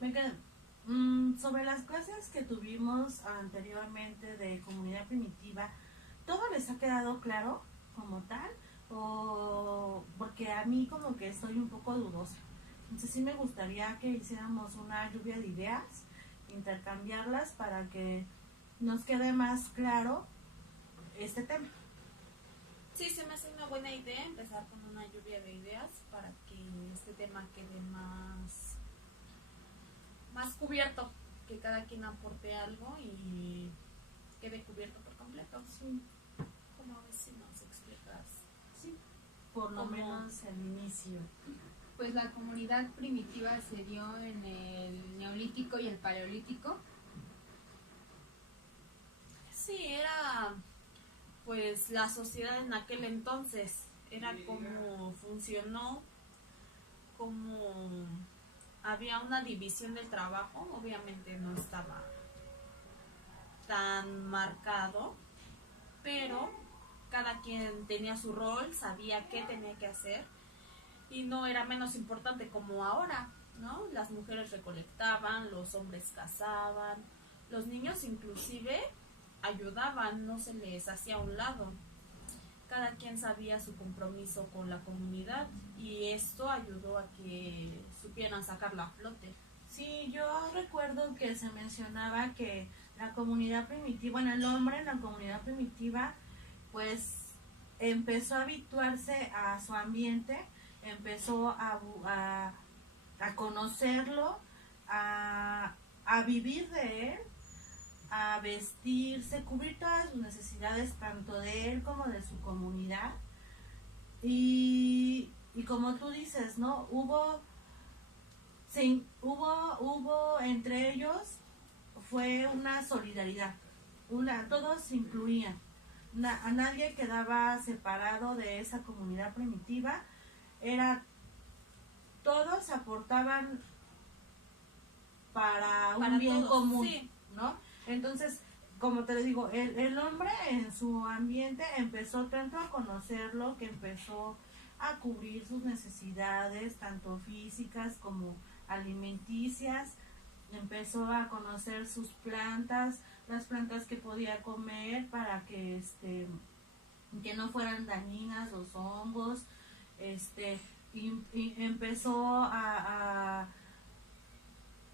Me quedé, sobre las clases que tuvimos anteriormente de comunidad primitiva, ¿todo les ha quedado claro como tal? O porque a mí como que estoy un poco dudosa. Entonces sí me gustaría que hiciéramos una lluvia de ideas, intercambiarlas para que nos quede más claro este tema. Sí, se me hace una buena idea empezar con una lluvia de ideas para que este tema quede más cubierto, que cada quien aporte algo y quede cubierto por completo. Sí, ¿Cómo ves si nos explicas sí, por lo cómo? menos el inicio. Pues la comunidad primitiva se dio en el Neolítico y el Paleolítico. Sí, era pues la sociedad en aquel entonces, era cómo funcionó, cómo había una división del trabajo, obviamente no estaba tan marcado, pero cada quien tenía su rol, sabía qué tenía que hacer y no era menos importante como ahora, ¿no? Las mujeres recolectaban, los hombres cazaban, los niños inclusive ayudaban, no se les hacía a un lado. Cada quien sabía su compromiso con la comunidad y esto ayudó a que supieran sacarla a flote. Sí, yo recuerdo que se mencionaba que la comunidad primitiva, bueno, el hombre en la comunidad primitiva, pues empezó a habituarse a su ambiente, empezó a conocerlo, a vivir de él, a vestirse, cubrir todas sus necesidades, tanto de él como de su comunidad. Y como tú dices, ¿no? Hubo entre ellos, fue una solidaridad, todos se incluían, a nadie quedaba separado de esa comunidad primitiva, era, todos aportaban para un Para bien todos, común, sí. ¿no? Entonces, como te digo, el hombre en su ambiente empezó tanto a conocerlo que empezó a cubrir sus necesidades, tanto físicas como alimenticias, empezó a conocer sus plantas, las plantas que podía comer para que no fueran dañinas los hongos, y empezó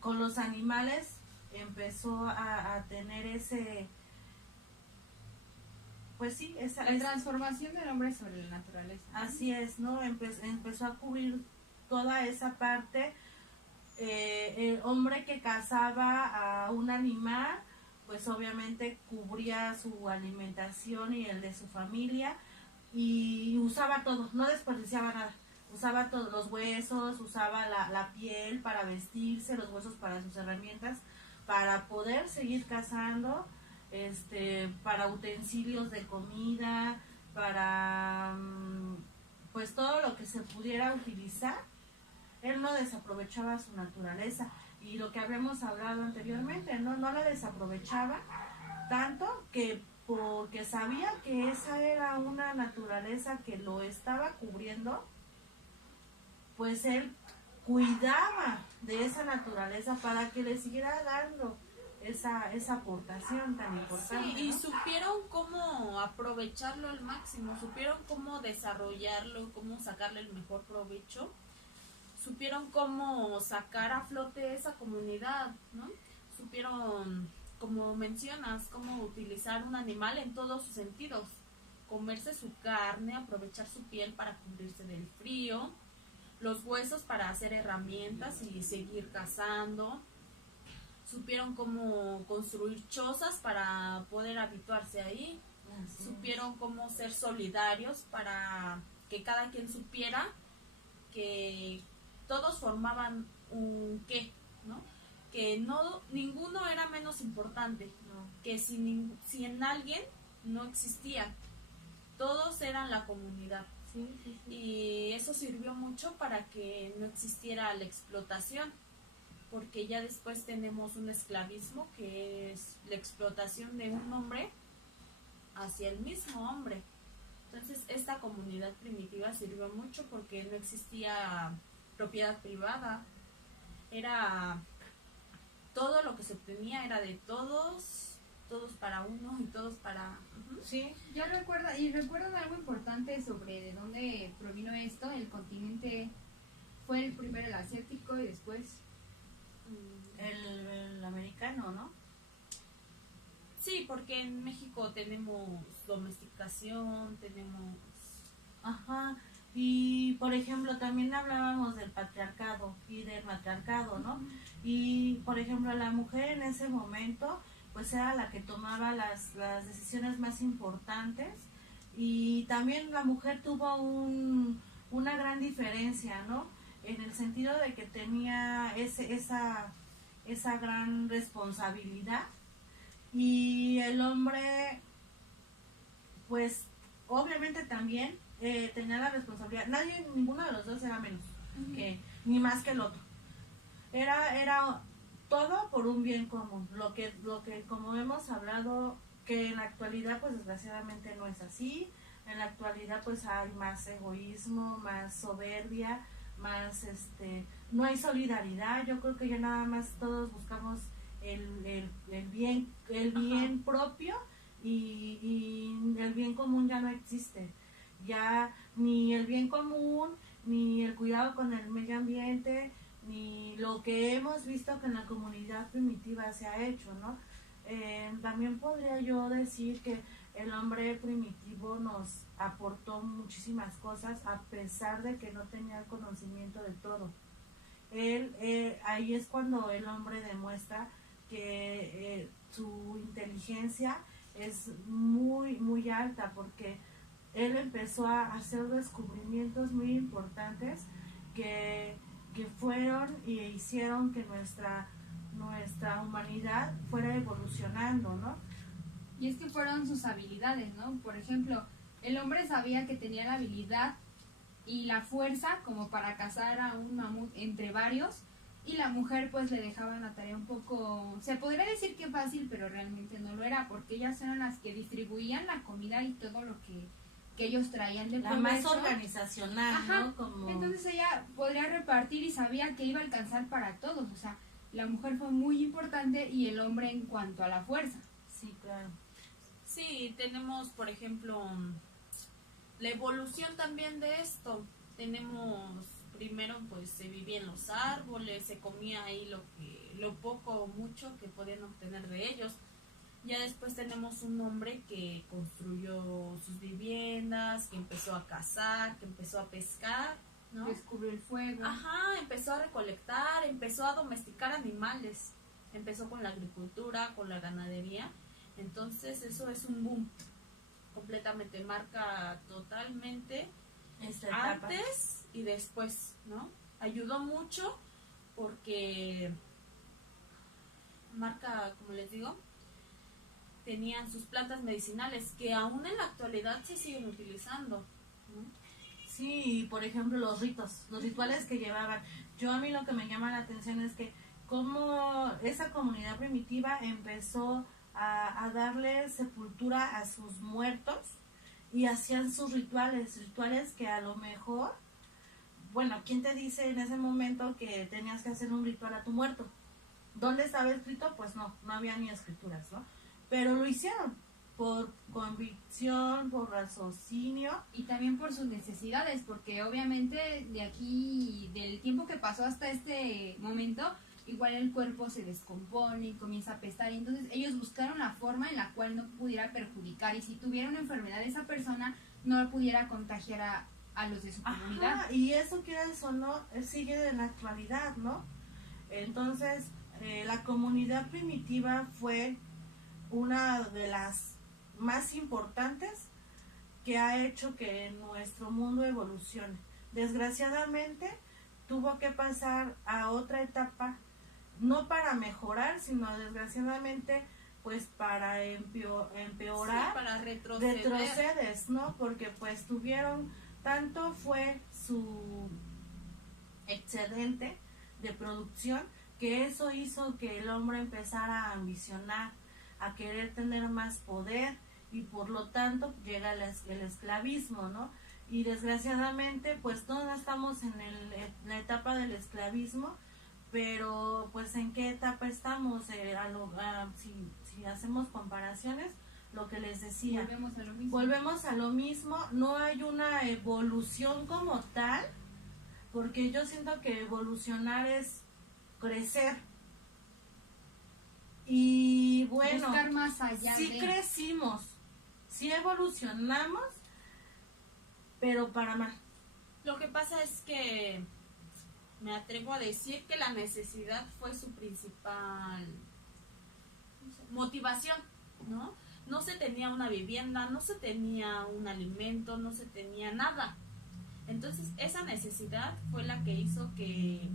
con los animales, empezó a tener ese, pues sí, La transformación del hombre sobre la naturaleza. así es, ¿no? Empezó a cubrir toda esa parte. El hombre que cazaba a un animal, pues obviamente cubría su alimentación y el de su familia y usaba todo, no desperdiciaba nada. Usaba todos los huesos, usaba la piel para vestirse, los huesos para sus herramientas, para poder seguir cazando, para utensilios de comida, para pues todo lo que se pudiera utilizar. Él no desaprovechaba su naturaleza y lo que habíamos hablado anteriormente, no la desaprovechaba tanto que porque sabía que esa era una naturaleza que lo estaba cubriendo, pues él cuidaba de esa naturaleza para que le siguiera dando esa aportación tan importante. Sí, y ¿no? supieron cómo aprovecharlo al máximo, supieron cómo desarrollarlo, cómo sacarle el mejor provecho, supieron cómo sacar a flote esa comunidad, ¿no? Supieron, como mencionas, cómo utilizar un animal en todos sus sentidos, comerse su carne, aprovechar su piel para cubrirse del frío, los huesos para hacer herramientas y seguir cazando. Supieron cómo construir chozas para poder habituarse ahí. Así Supieron cómo ser solidarios para que cada quien supiera que todos formaban un qué, ¿no? Que no, ninguno era menos importante, no. que si en alguien no existía, todos eran la comunidad. Sí, sí, sí. Y eso sirvió mucho para que no existiera la explotación, porque ya después tenemos un esclavismo que es la explotación de un hombre hacia el mismo hombre. Entonces esta comunidad primitiva sirvió mucho porque no existía propiedad privada, era todo lo que se obtenía era de todos, todos para uno y todos para... Sí, Yo recuerdan algo importante sobre de dónde provino esto. El continente fue el primero el asiático y después el americano, ¿no? Sí, porque en México tenemos domesticación, tenemos... Ajá, y por ejemplo también hablábamos del patriarcado y del matriarcado, ¿no? Y por ejemplo la mujer en ese momento pues era la que tomaba las decisiones más importantes, y también la mujer tuvo una gran diferencia, ¿no? En el sentido de que tenía esa gran responsabilidad, y el hombre pues obviamente también tenía la responsabilidad. Ninguno de los dos era menos que ni más que el otro. Era todo por un bien común. Lo que como hemos hablado, que en la actualidad pues desgraciadamente no es así. En la actualidad pues hay más egoísmo, más soberbia, más no hay solidaridad. Yo creo que ya nada más todos buscamos el bien propio, y el bien común ya no existe. Ya ni el bien común, ni el cuidado con el medio ambiente, ni lo que hemos visto que en la comunidad primitiva se ha hecho, ¿no? También podría yo decir que el hombre primitivo nos aportó muchísimas cosas a pesar de que no tenía el conocimiento de todo. Ahí es cuando el hombre demuestra que su inteligencia es muy muy alta, porque él empezó a hacer descubrimientos muy importantes que fueron y hicieron que nuestra humanidad fuera evolucionando, ¿no? y es que fueron sus habilidades, ¿no? Por ejemplo, el hombre sabía que tenía la habilidad y la fuerza como para cazar a un mamut entre varios, y la mujer pues le dejaban la tarea un poco, se podría decir que fácil, pero realmente no lo era, porque ellas eran las que distribuían la comida y todo lo que ellos traían de la más organizacional. Ajá. ¿no? Como... Entonces ella podría repartir y sabía que iba a alcanzar para todos. O sea, la mujer fue muy importante y el hombre en cuanto a la fuerza. Sí, claro. Sí, tenemos, por ejemplo, la evolución también de esto. Tenemos, primero pues se vivía en los árboles, se comía ahí lo poco o mucho que podían obtener de ellos. Ya después tenemos un hombre que construyó sus viviendas, que empezó a cazar, que empezó a pescar, ¿no? Descubrió el fuego. Ajá, empezó a recolectar, empezó a domesticar animales. Empezó con la agricultura, con la ganadería. Entonces eso es un boom. Completamente marca totalmente antes y después, ¿no? Ayudó mucho porque marca, como les digo, tenían sus plantas medicinales que aún en la actualidad se siguen utilizando, ¿no? Sí, por ejemplo los rituales que llevaban. A mí lo que me llama la atención es que cómo esa comunidad primitiva empezó a darle sepultura a sus muertos, y hacían sus rituales que a lo mejor, bueno, ¿quién te dice en ese momento que tenías que hacer un ritual a tu muerto? ¿Dónde estaba escrito? Pues no había ni escrituras, ¿no? Pero lo hicieron por convicción, por raciocinio. Y también por sus necesidades, porque obviamente de aquí, del tiempo que pasó hasta este momento, igual el cuerpo se descompone y comienza a apestar, y entonces ellos buscaron la forma en la cual no pudiera perjudicar, y si tuviera una enfermedad esa persona no pudiera contagiar a los de su comunidad. Ajá, y eso, quieras o no, sigue en la actualidad, ¿no? Entonces, la comunidad primitiva fue una de las más importantes que ha hecho que nuestro mundo evolucione. Desgraciadamente tuvo que pasar a otra etapa, no para mejorar, sino desgraciadamente pues para empeorar, sí, para retrocedes, ¿no? Porque pues tanto fue su excedente de producción, que eso hizo que el hombre empezara a ambicionar, a querer tener más poder, y por lo tanto llega el esclavismo, ¿no? Y desgraciadamente pues todos estamos en la etapa del esclavismo, pero pues en qué etapa estamos, si hacemos comparaciones, lo que les decía, volvemos a lo mismo, no hay una evolución como tal, porque yo siento que evolucionar es crecer. Y bueno, buscar más allá sí crecimos, sí evolucionamos, pero para mal. Lo que pasa es que me atrevo a decir que la necesidad fue su principal motivación, ¿no? No se tenía una vivienda, no se tenía un alimento, no se tenía nada. Entonces esa necesidad fue la que hizo que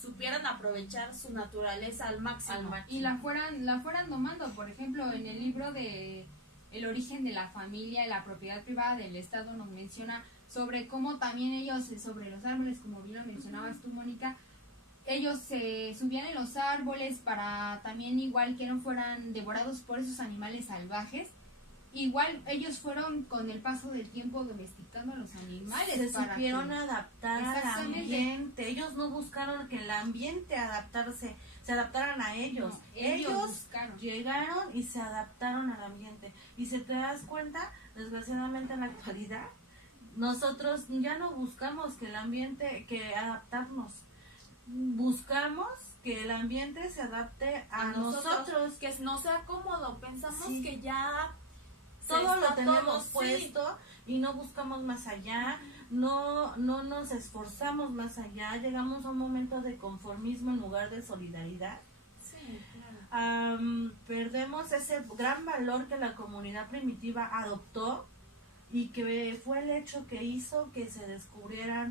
supieran aprovechar su naturaleza al máximo. Y la fueran domando. Por ejemplo, en el libro de El origen de la familia y la propiedad privada del Estado nos menciona sobre cómo también ellos sobre los árboles, como bien lo mencionabas tú, Mónica, ellos se subían en los árboles para también igual que no fueran devorados por esos animales salvajes. Igual ellos fueron con el paso del tiempo domesticando a los animales. Se supieron adaptar al ambiente. Ellos no buscaron que el ambiente se adaptaran a ellos. No, ellos llegaron y se adaptaron al ambiente. Y si te das cuenta, desgraciadamente en la actualidad, nosotros ya no buscamos que el ambiente, que adaptarnos. Buscamos que el ambiente se adapte a nosotros. Que no sea cómodo. Pensamos que ya todo lo tenemos puesto y no buscamos más allá, no nos esforzamos más allá, llegamos a un momento de conformismo en lugar de solidaridad. Sí, claro. Perdemos ese gran valor que la comunidad primitiva adoptó y que fue el hecho que hizo que se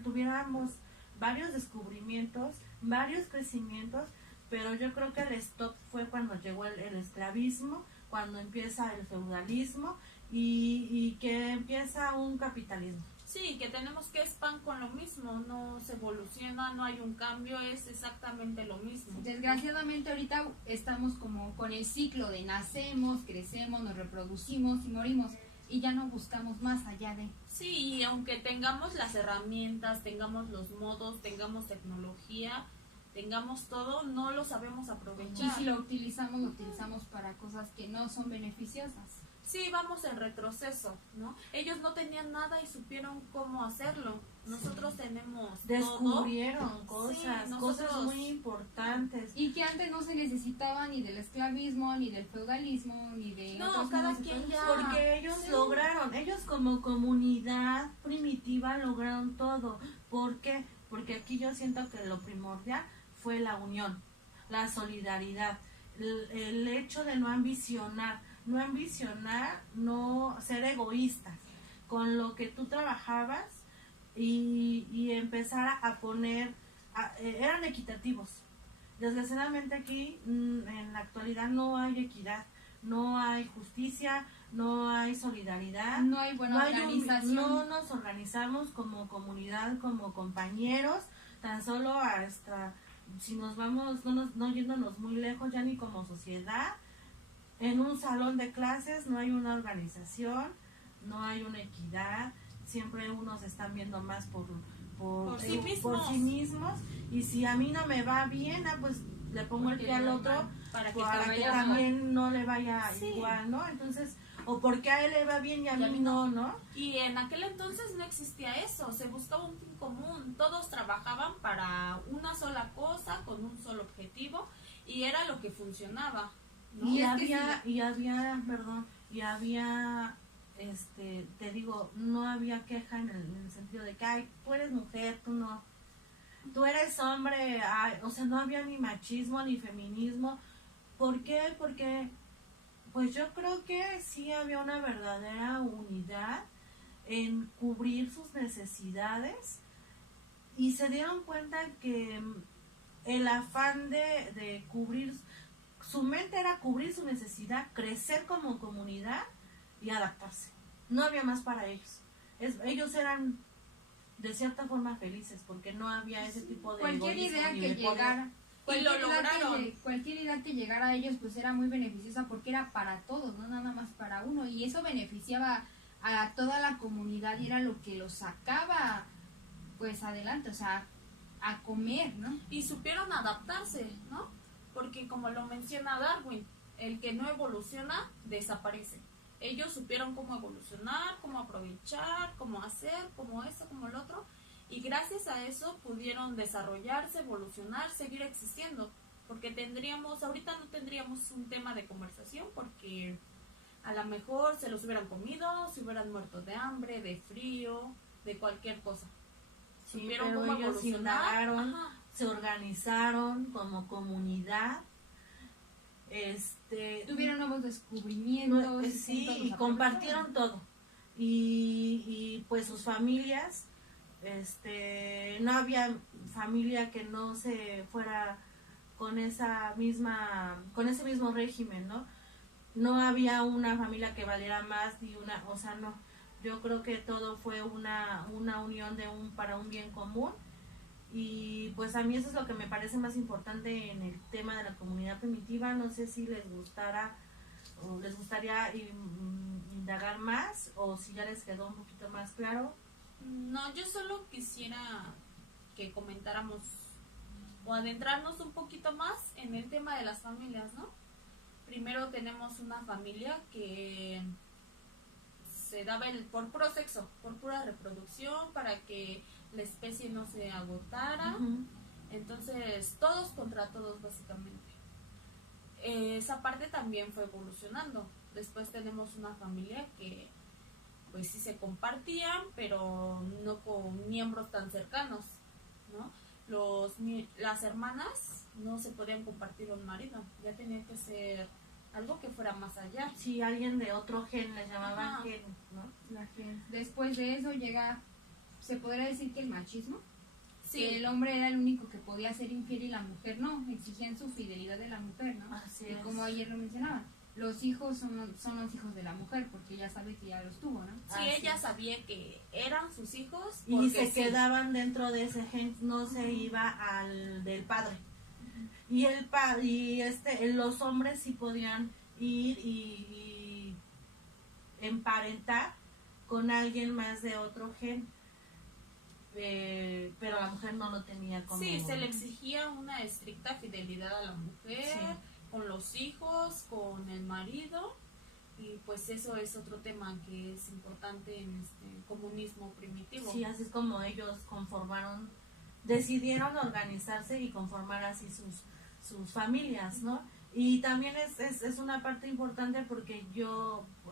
tuviéramos varios descubrimientos, varios crecimientos, pero yo creo que el stop fue cuando llegó el esclavismo, cuando empieza el feudalismo y que empieza un capitalismo. Sí, que tenemos que es pan con lo mismo, no se evoluciona, no hay un cambio, es exactamente lo mismo. Desgraciadamente ahorita estamos como con el ciclo de nacemos, crecemos, nos reproducimos y morimos y ya no buscamos más allá de... Sí, y aunque tengamos las herramientas, tengamos los modos, tengamos tecnología, tengamos todo, no lo sabemos aprovechar. Y si lo utilizamos para cosas que no son beneficiosas. Sí, vamos en retroceso, ¿no? Ellos no tenían nada y supieron cómo hacerlo. Nosotros tenemos descubrieron todo. cosas muy importantes. Y que antes no se necesitaba ni del esclavismo, ni del feudalismo, ni de... No, cada quien ya... Porque ellos lograron, ellos como comunidad primitiva lograron todo. ¿Por qué? Porque aquí yo siento que lo primordial fue la unión, la solidaridad, el hecho de no ambicionar, no ser egoístas con lo que tú trabajabas y empezar a poner, eran equitativos. Desgraciadamente aquí en la actualidad no hay equidad, no hay justicia, no hay solidaridad, no hay buena organización. No nos organizamos como comunidad, como compañeros, tan solo hasta si nos vamos, no yéndonos muy lejos ya ni como sociedad, en un salón de clases no hay una organización, no hay una equidad, siempre unos están viendo más por sí mismos, y si a mí no me va bien, pues le pongo el pie al otro para que también no le vaya igual, ¿no? Entonces, o porque a él le va bien y a mí no. Y en aquel entonces no existía eso, se buscaba un fin común, todos trabajaban para una sola cosa, con un solo objetivo, y era lo que funcionaba, ¿no? Y había, te digo, no había queja en el sentido de que, ay, tú eres mujer, tú no, tú eres hombre, o sea, no había ni machismo ni feminismo. ¿Por qué? Porque pues yo creo que sí había una verdadera unidad en cubrir sus necesidades y se dieron cuenta que el afán de cubrir su mente era cubrir su necesidad, crecer como comunidad y adaptarse. No había más para ellos. Ellos eran de cierta forma felices porque no había ese tipo de cualquier idea que llegara. Cualquier idea que llegara a ellos pues era muy beneficiosa porque era para todos, no nada más para uno, y eso beneficiaba a toda la comunidad y era lo que los sacaba pues adelante. O sea, a comer, ¿no? Y supieron adaptarse, ¿no? Porque como lo menciona Darwin, el que no evoluciona desaparece. Ellos supieron cómo evolucionar, cómo aprovechar, cómo hacer, cómo esto, cómo lo otro, y gracias a eso pudieron desarrollarse, evolucionar, seguir existiendo, porque ahorita no tendríamos un tema de conversación, porque a lo mejor se los hubieran comido, se hubieran muerto de hambre, de frío, de cualquier cosa. Sí, Supieron pero cómo ellos evolucionar, indagaron, ajá. se organizaron como comunidad, Tuvieron nuevos descubrimientos. sí, juntos y los compartieron todo. Y pues sus familias, no había familia que no se fuera con con ese mismo régimen, ¿no? No había una familia que valiera más o sea, no. Yo creo que todo fue una unión para un bien común. Y pues a mí eso es lo que me parece más importante en el tema de la comunidad primitiva. No sé si les gustara o les gustaría indagar más, o si ya les quedó un poquito más claro. No, yo solo quisiera que comentáramos o adentrarnos un poquito más en el tema de las familias, ¿no? Primero tenemos una familia que se daba por puro sexo, por pura reproducción, para que la especie no se agotara. Uh-huh. Entonces, todos contra todos, básicamente. Esa parte también fue evolucionando. Después tenemos una familia que pues sí se compartían, pero no con miembros tan cercanos, ¿no? Las hermanas no se podían compartir un marido, ya tenía que ser algo que fuera más allá. Sí, alguien de otro gen, les llamaban Ajá. gen, ¿no? La gente. Después de eso llega, se podría decir que el machismo, Sí, que el hombre era el único que podía ser infiel y la mujer no, exigían su fidelidad de la mujer, ¿no? Así Y es. como ayer lo mencionaban, los hijos son los hijos de la mujer, porque ella sabe que ya los tuvo, ¿no? sí, Así ella es. sabía que eran sus hijos Y porque se sí. quedaban dentro de ese gen, no se iba al del padre. Y los hombres sí podían ir y emparentar con alguien más de otro gen, pero la mujer no lo tenía como... Sí, se le exigía una estricta fidelidad a la mujer, Sí. con los hijos, con el marido, y pues eso es otro tema que es importante en este comunismo primitivo. Sí, así es como ellos decidieron organizarse y conformar así sus familias, ¿no? Y también es una parte importante porque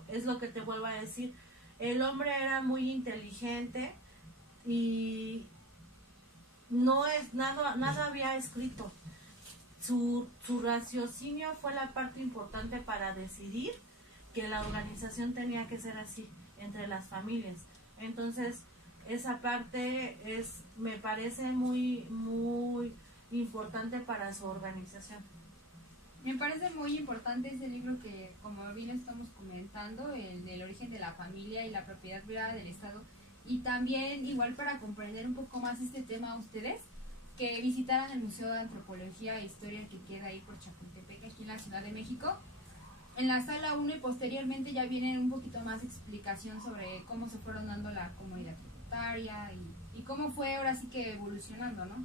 es lo que te vuelvo a decir, el hombre era muy inteligente y nada había escrito. Su raciocinio fue la parte importante para decidir que la organización tenía que ser así, entre las familias. Entonces, esa parte me parece muy, muy importante para su organización. Me parece muy importante ese libro que, como bien estamos comentando, el del origen de la familia y la propiedad privada del Estado, y también igual para comprender un poco más este tema a ustedes, que visitaran el Museo de Antropología e Historia que queda ahí por Chapultepec, aquí en la Ciudad de México. En la sala 1 y posteriormente ya viene un poquito más explicación sobre cómo se fueron dando la comunidad tributaria y cómo fue ahora sí que evolucionando, ¿no?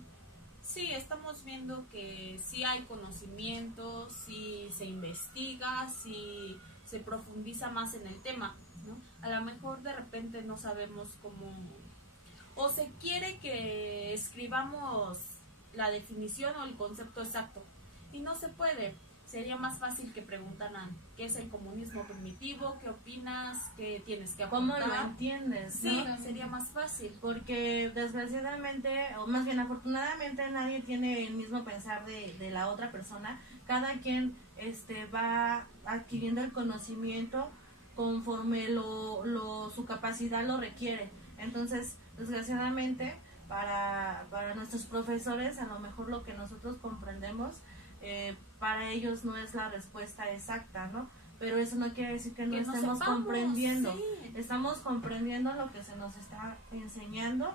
Sí, estamos viendo que sí hay conocimiento, sí se investiga, sí se profundiza más en el tema, ¿no? A lo mejor de repente no sabemos cómo, o se quiere que escribamos la definición o el concepto exacto, y no se puede. Sería más fácil que preguntaran qué es el comunismo primitivo, qué opinas, qué tienes que ¿Cómo aportar. lo entiendes? Sí, ¿no? sería más fácil. Porque desgraciadamente, o más bien afortunadamente, nadie tiene el mismo pensar de la otra persona. Cada quien va adquiriendo el conocimiento conforme su capacidad lo requiere. Entonces, desgraciadamente, para nuestros profesores, a lo mejor lo que nosotros comprendemos, para ellos no es la respuesta exacta, ¿no? Pero eso no quiere decir que no estemos sepamos, comprendiendo. sí. Estamos comprendiendo lo que se nos está enseñando.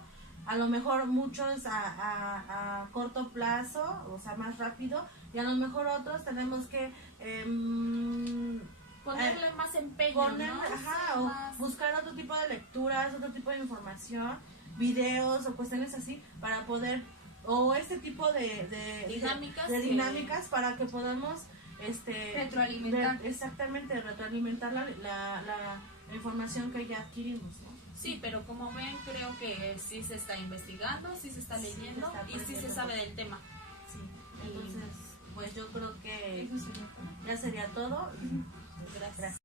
A lo mejor muchos a corto plazo, o sea, más rápido, y a lo mejor otros tenemos que Ponerle más empeño, ¿no? ajá, Sí, o más. buscar otro tipo de lecturas, otro tipo de información, videos o cuestiones así, para poder o este tipo Dinámicas de que- dinámicas para que podamos Retroalimentar. exactamente retroalimentar la información que ya adquirimos, ¿no? Sí, pero como ven, creo que sí se está investigando, sí se está Sí, leyendo está y sí se aprendiendo. sabe del tema. Sí, entonces pues yo creo que Eso sería todo. ya sería todo. Gracias.